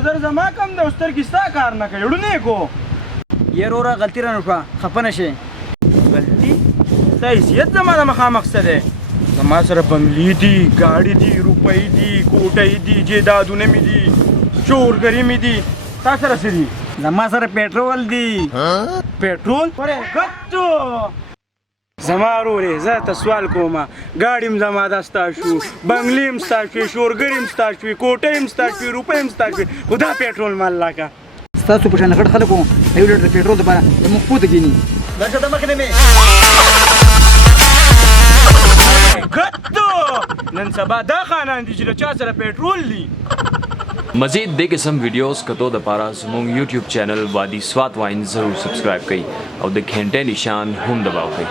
نظر زما کم د استر کیستا کار نه کوي ډونه کو یروره غلطی رانه شو خپنه شي غلطي ستا حیثیت زما د مخامخ څه دی زما سره بنگلې دي ګاډي دي روپۍ دي کوټۍ دي جیدادونه مې دي شورګري مې دي تا سره څه دي زما سره پېټرول دی پېټرول پرې ګټو زما ورورې زه ته سوال کوم ګاډي هم زما دا ستا شو بنګلې هم ستا شوې شورګري هم ستا شوې کوټۍ هم ستا شوې روپۍ هم ستا شوې خو دا پېټرول ما الله کا ستاسو په شان غټ خلکو یو لیټر پېټرول دپاره زموږ پوته کښېني درشه د مخې نه مې ګټو نن سبا دا خانان دي چې له چا سره پېټرول دي मजीद दे किस्म वीडियोस कतो द पारा समूंग यूट्यूब चैनल वादी स्वात वाइन जरूर सब्सक्राइब कई और द घंटे निशान हम दबाओ कई